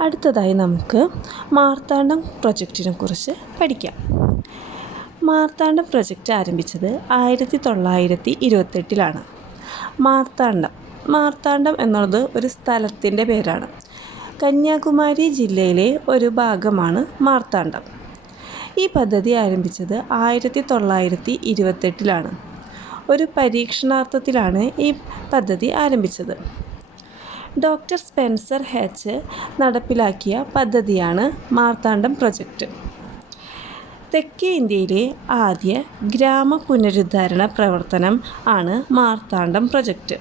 അടുത്തതായി നമുക്ക് മാർത്താണ്ഡം പ്രൊജക്റ്റിനെ കുറിച്ച് പഠിക്കാം. മാർത്താണ്ഡം പ്രൊജക്റ്റ് ആരംഭിച്ചത് ആയിരത്തി തൊള്ളായിരത്തി ഇരുപത്തെട്ടിലാണ്. മാർത്താണ്ഡം. മാർത്താണ്ഡം എന്നുള്ളത് ഒരു സ്ഥലത്തിന്റെ പേരാണ്. കന്യാകുമാരി ജില്ലയിലെ ഒരു ഭാഗമാണ് മാർത്താണ്ഡം. ഈ പദ്ധതി ആരംഭിച്ചത് ആയിരത്തി തൊള്ളായിരത്തി ഇരുപത്തെട്ടിലാണ്. ഒരു പരീക്ഷണാർത്ഥത്തിലാണ് ഈ പദ്ധതി ആരംഭിച്ചത്. ഡോക്ടർ സ്പെൻസർ ഹാച്ച് നടപ്പിലാക്കിയ പദ്ധതിയാണ് മാർത്താണ്ഡം പ്രൊജക്റ്റ് തെക്കേ ഇന്ത്യയിലെ ആദ്യ ഗ്രാമ പുനരുദ്ധാരണ പ്രവർത്തനം ആണ് മാർത്താണ്ഡം പ്രൊജക്റ്റ്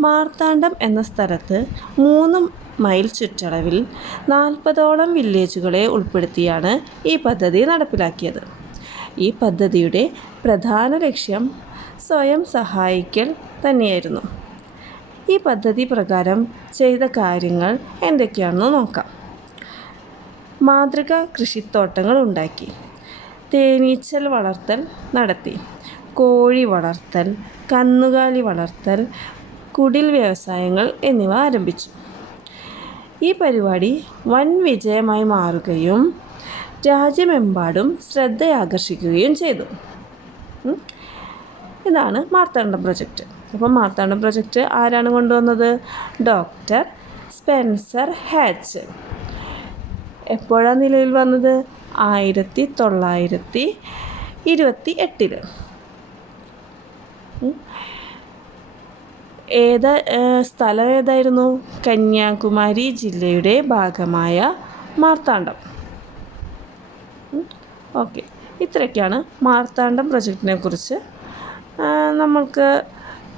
മാർത്താണ്ഡം എന്ന സ്ഥലത്ത് മൂന്ന് മൈൽ ചുറ്റളവിൽ നാൽപ്പതോളം വില്ലേജുകളെ ഉൾപ്പെടുത്തിയാണ് ഈ പദ്ധതി നടപ്പിലാക്കിയത്. ഈ പദ്ധതിയുടെ പ്രധാന ലക്ഷ്യം സ്വയം സഹായിക്കൽ തന്നെയായിരുന്നു. ഈ പദ്ധതി പ്രകാരം ചെയ്ത കാര്യങ്ങൾ എന്തൊക്കെയാണെന്ന് നോക്കാം. മാതൃക കൃഷിത്തോട്ടങ്ങൾ ഉണ്ടാക്കി. തേനീച്ചൽ വളർത്തൽ നടത്തി. കോഴി വളർത്തൽ കന്നുകാലി വളർത്തൽ കുടിൽ വ്യവസായങ്ങൾ എന്നിവ ആരംഭിച്ചു. ഈ പരിപാടി വൻ വിജയമായി മാറുകയും രാജ്യമെമ്പാടും ശ്രദ്ധയാകർഷിക്കുകയും ചെയ്തു. ഇതാണ് മാർത്താണ്ഡം പ്രൊജക്റ്റ് അപ്പം മാർത്താണ്ഡം പ്രൊജക്റ്റ് ആരാണ് കൊണ്ടുവന്നത്? Doctor Spencer Hatch. എപ്പോഴാണ് നിലവിൽ വന്നത്? ആയിരത്തി തൊള്ളായിരത്തി ഇരുപത്തി എട്ടിൽ ഏത് സ്ഥലം ഏതായിരുന്നു? കന്യാകുമാരി ജില്ലയുടെ ഭാഗമായ മാർത്താണ്ഡം. ഓക്കെ. ഇത്രയൊക്കെയാണ് മാർത്താണ്ഡം പ്രൊജക്റ്റിനെ കുറിച്ച് നമ്മൾക്ക്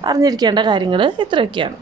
അറിഞ്ഞിരിക്കേണ്ട കാര്യങ്ങൾ ഇത്രയൊക്കെയാണ്.